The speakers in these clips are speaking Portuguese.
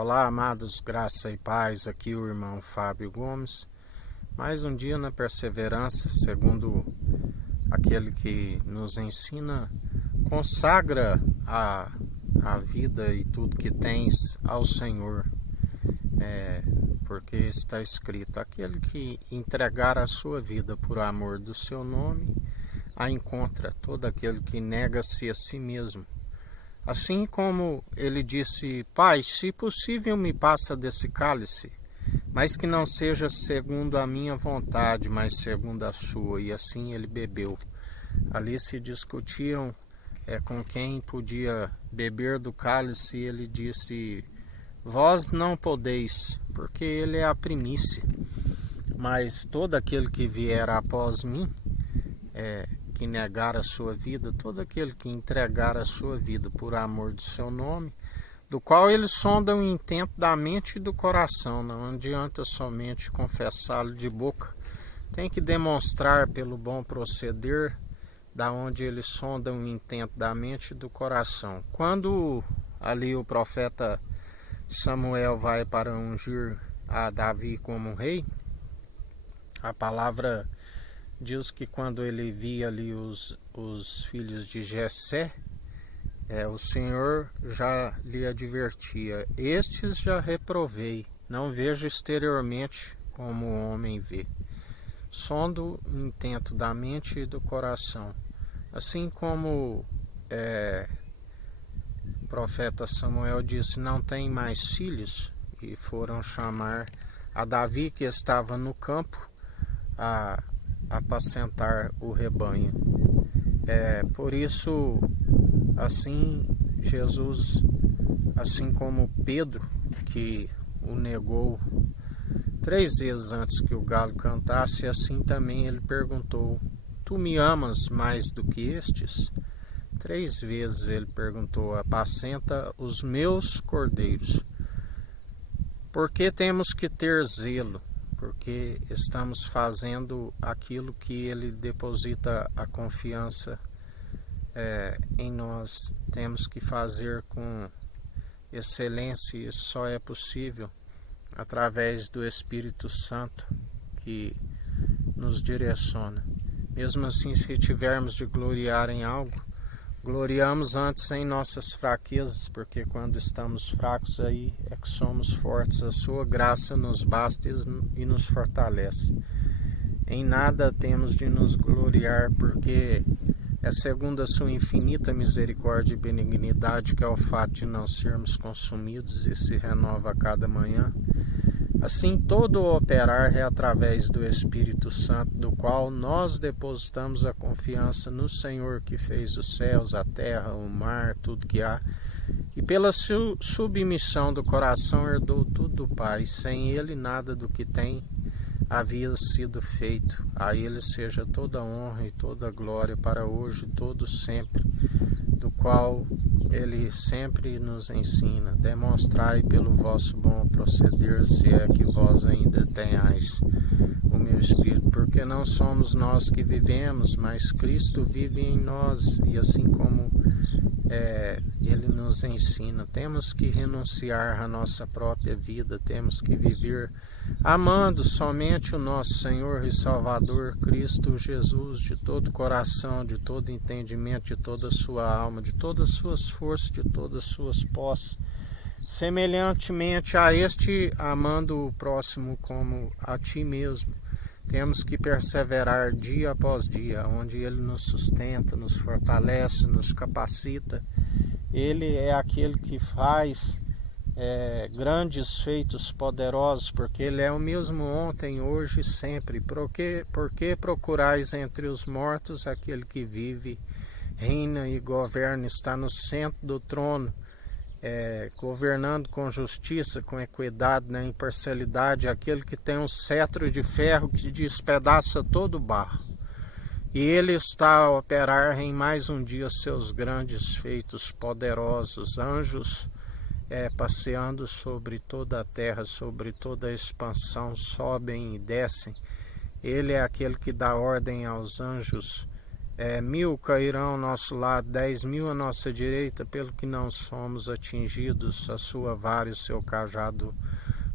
Olá, amados, graça e paz, aqui o irmão Fábio Gomes. Mais um dia na perseverança, segundo aquele que nos ensina, consagra a vida e tudo que tens ao Senhor. Porque está escrito, aquele que entregar a sua vida por amor do seu nome, a encontra. Todo aquele que nega-se a si mesmo. Assim como ele disse, Pai, se possível me passa desse cálice, mas que não seja segundo a minha vontade, mas segundo a sua. E assim ele bebeu. Ali se discutiam com quem podia beber do cálice, e ele disse, vós não podeis, porque ele é a primícia. Mas todo aquele que vier após mim, que negar a sua vida, todo aquele que entregar a sua vida por amor do seu nome, do qual eles sondam o intento da mente e do coração. Não adianta somente confessá-lo de boca, tem que demonstrar pelo bom proceder da onde eles sondam o intento da mente e do coração. Quando ali o profeta Samuel vai para ungir a Davi como rei, a palavra diz que quando ele via ali os filhos de Jessé, o Senhor já lhe advertia, estes já reprovei, não vejo exteriormente como o homem vê. Sondo o intento da mente e do coração. Assim como o profeta Samuel disse, não tem mais filhos, e foram chamar a Davi, que estava no campo, a apacentar o rebanho. Por isso, assim Jesus, assim como Pedro, que o negou 3 vezes antes que o galo cantasse, assim também ele perguntou, tu me amas mais do que estes? 3 vezes ele perguntou, apacenta os meus cordeiros. Por que temos que ter zelo? Porque estamos fazendo aquilo que ele deposita a confiança em nós. Temos que fazer com excelência, e isso só é possível através do Espírito Santo que nos direciona. Mesmo assim, se tivermos de gloriar em algo, gloriamos antes em nossas fraquezas, porque quando estamos fracos aí é que somos fortes. A sua graça nos basta e nos fortalece. Em nada temos de nos gloriar, porque é segundo a sua infinita misericórdia e benignidade, que é o fato de não sermos consumidos e se renova a cada manhã. Assim, todo o operar é através do Espírito Santo, do qual nós depositamos a confiança no Senhor, que fez os céus, a terra, o mar, tudo que há, e pela submissão do coração herdou tudo do Pai. Sem ele nada do que tem havia sido feito. A ele seja toda a honra e toda a glória para hoje e todo sempre, do qual ele sempre nos ensina. Demonstrai pelo vosso bom proceder, se é que vós ainda tenhais o meu Espírito, porque não somos nós que vivemos, mas Cristo vive em nós, e assim como ele nos ensina, temos que renunciar à nossa própria vida, temos que viver amando somente o nosso Senhor e Salvador Cristo Jesus, de todo coração, de todo entendimento, de toda a sua alma, de todas as suas forças, de todas as suas posses. Semelhantemente a este, amando o próximo como a ti mesmo. Temos que perseverar dia após dia, onde ele nos sustenta, nos fortalece, nos capacita. Ele é aquele que faz grandes feitos poderosos, porque ele é o mesmo ontem, hoje e sempre. Por que procurais entre os mortos aquele que vive, reina e governa, está no centro do trono, governando com justiça, com equidade, na imparcialidade, aquele que tem um cetro de ferro que despedaça todo o barro. E ele está a operar em mais um dia seus grandes feitos poderosos, anjos passeando sobre toda a terra, sobre toda a expansão, sobem e descem. Ele é aquele que dá ordem aos anjos 1000 cairão ao nosso lado, 10.000 à nossa direita, pelo que não somos atingidos. A sua vara e o seu cajado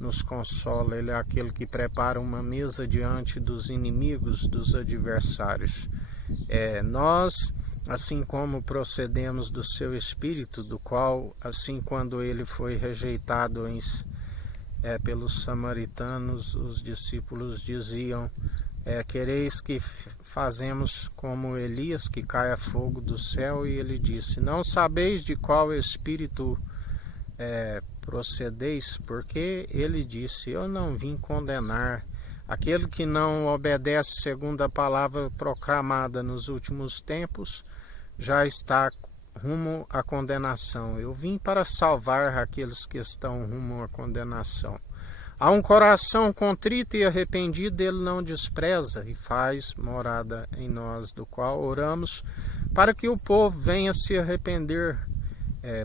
nos consola. Ele é aquele que prepara uma mesa diante dos inimigos, dos adversários. Nós, assim como procedemos do seu Espírito, do qual, assim quando ele foi rejeitado pelos samaritanos, os discípulos diziam: quereis que fazemos como Elias, que caia fogo do céu? E ele disse: não sabeis de qual espírito procedeis, porque ele disse: eu não vim condenar. Aquele que não obedece segundo a palavra proclamada nos últimos tempos já está rumo à condenação. Eu vim para salvar aqueles que estão rumo à condenação. Há um coração contrito e arrependido, ele não despreza e faz morada em nós, do qual oramos para que o povo venha se arrepender,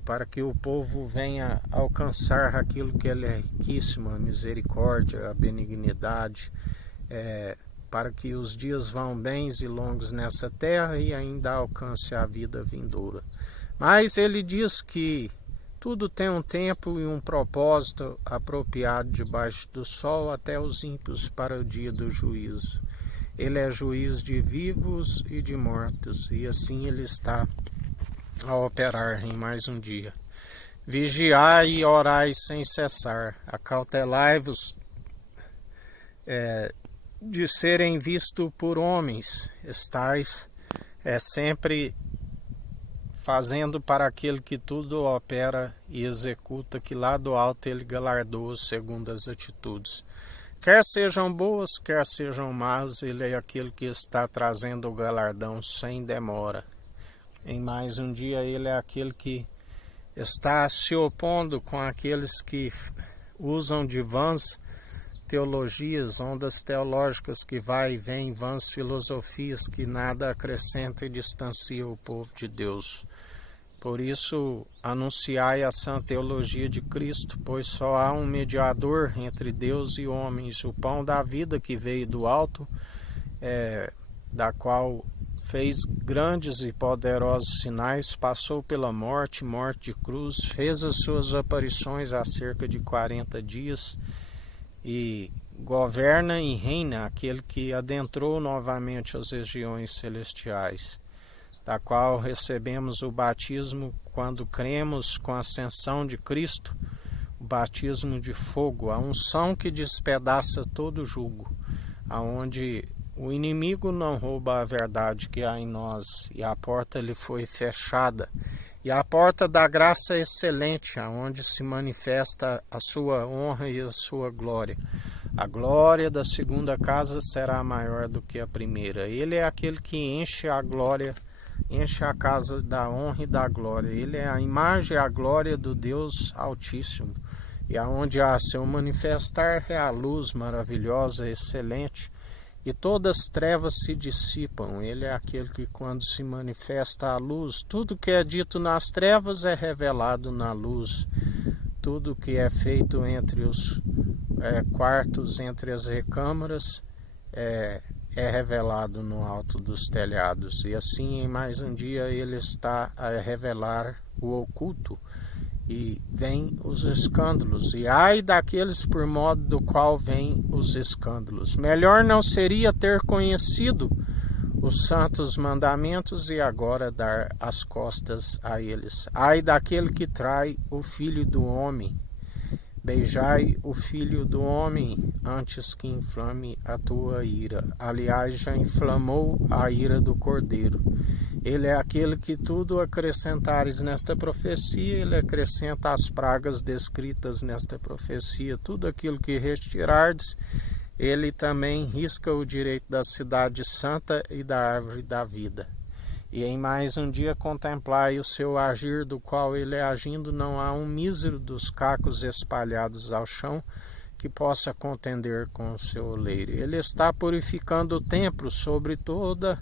para que o povo venha alcançar aquilo que ele é riquíssimo, a misericórdia, a benignidade, para que os dias vão bens e longos nessa terra e ainda alcance a vida vindoura. Mas ele diz que tudo tem um tempo e um propósito apropriado debaixo do sol, até os ímpios para o dia do juízo. Ele é juiz de vivos e de mortos, e assim ele está a operar em mais um dia. Vigiai e orai sem cessar, acautelai-vos de serem vistos por homens, estais sempre fazendo para aquele que tudo opera e executa, que lá do alto ele galardoa segundo as atitudes. Quer sejam boas, quer sejam más, ele é aquele que está trazendo o galardão sem demora. Em mais um dia ele é aquele que está se opondo com aqueles que usam de vãs teologias, ondas teológicas que vai e vem, vãs filosofias que nada acrescenta e distancia o povo de Deus. Por isso, anunciai a sã teologia de Cristo, pois só há um mediador entre Deus e homens, o pão da vida que veio do alto, da qual fez grandes e poderosos sinais, passou pela morte de cruz, fez as suas aparições há cerca de 40 dias, e governa e reina aquele que adentrou novamente as regiões celestiais, da qual recebemos o batismo quando cremos com a ascensão de Cristo, o batismo de fogo, a unção que despedaça todo jugo, aonde o inimigo não rouba a verdade que há em nós, e a porta lhe foi fechada. E a porta da graça é excelente, aonde se manifesta a sua honra e a sua glória. A glória da segunda casa será maior do que a primeira. Ele é aquele que enche a glória, enche a casa da honra e da glória. Ele é a imagem e a glória do Deus Altíssimo. E aonde há seu manifestar é a luz maravilhosa, excelente, e todas as trevas se dissipam. Ele é aquele que, quando se manifesta a luz, tudo que é dito nas trevas é revelado na luz. Tudo que é feito entre os quartos, entre as recâmaras, é revelado no alto dos telhados. E assim, em mais um dia, ele está a revelar o oculto. E vêm os escândalos, e ai daqueles por modo do qual vêm os escândalos. Melhor não seria ter conhecido os santos mandamentos e agora dar as costas a eles. Ai daquele que trai o filho do homem. Beijai o filho do homem antes que inflame a tua ira. Aliás, já inflamou a ira do cordeiro. Ele é aquele que tudo acrescentares nesta profecia, ele acrescenta as pragas descritas nesta profecia. Tudo aquilo que retirardes, ele também risca o direito da cidade santa e da árvore da vida. E em mais um dia contemplai o seu agir, do qual ele agindo não há um mísero dos cacos espalhados ao chão que possa contender com o seu oleiro. Ele está purificando o templo sobre toda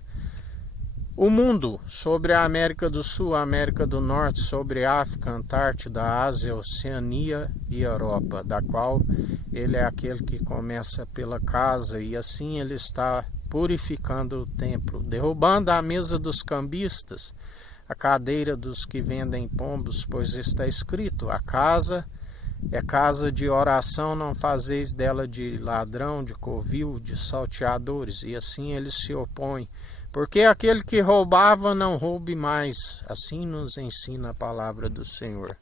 o mundo, sobre a América do Sul, a América do Norte, sobre a África, Antártida, Ásia, Oceania e Europa, da qual ele é aquele que começa pela casa, e assim ele está purificando o templo, derrubando a mesa dos cambistas, a cadeira dos que vendem pombos, pois está escrito: a casa é casa de oração, não fazeis dela de ladrão, de covil, de salteadores. E assim ele se opõe. Porque aquele que roubava não roube mais. Assim nos ensina a palavra do Senhor.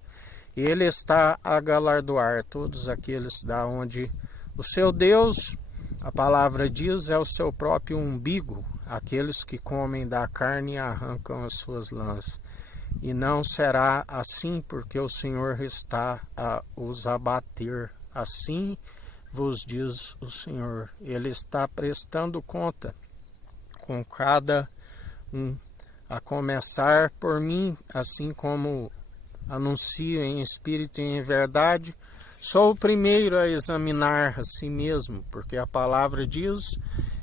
E ele está a galardoar todos aqueles da onde o seu Deus, a palavra diz, é o seu próprio umbigo, aqueles que comem da carne e arrancam as suas lãs. E não será assim, porque o Senhor está a os abater. Assim vos diz o Senhor. Ele está prestando conta com cada um, a começar por mim, assim como anuncio em espírito e em verdade. Sou o primeiro a examinar a si mesmo, porque a palavra diz: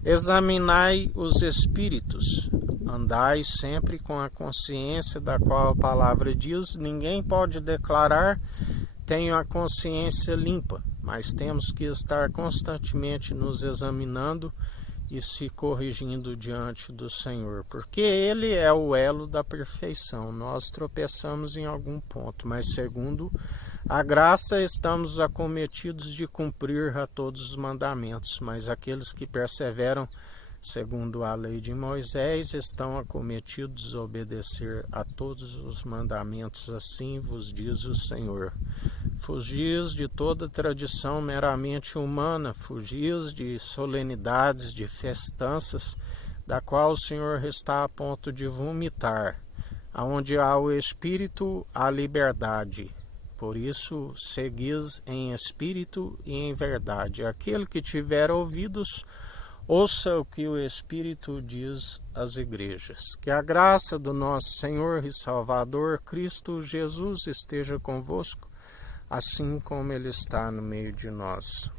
examinai os espíritos, andai sempre com a consciência da qual a palavra diz. Ninguém pode declarar: tenho a consciência limpa, mas temos que estar constantemente nos examinando e se corrigindo diante do Senhor, porque Ele é o elo da perfeição. Nós tropeçamos em algum ponto, mas segundo a graça estamos acometidos de cumprir a todos os mandamentos, mas aqueles que perseveram segundo a lei de Moisés estão acometidos a obedecer a todos os mandamentos. Assim vos diz o Senhor. Fugis de toda tradição meramente humana, fugis de solenidades, de festanças, da qual o Senhor está a ponto de vomitar. Aonde há o Espírito, há liberdade. Por isso, seguis em espírito e em verdade. Aquele que tiver ouvidos, ouça o que o Espírito diz às igrejas. Que a graça do nosso Senhor e Salvador Cristo Jesus esteja convosco, assim como Ele está no meio de nós.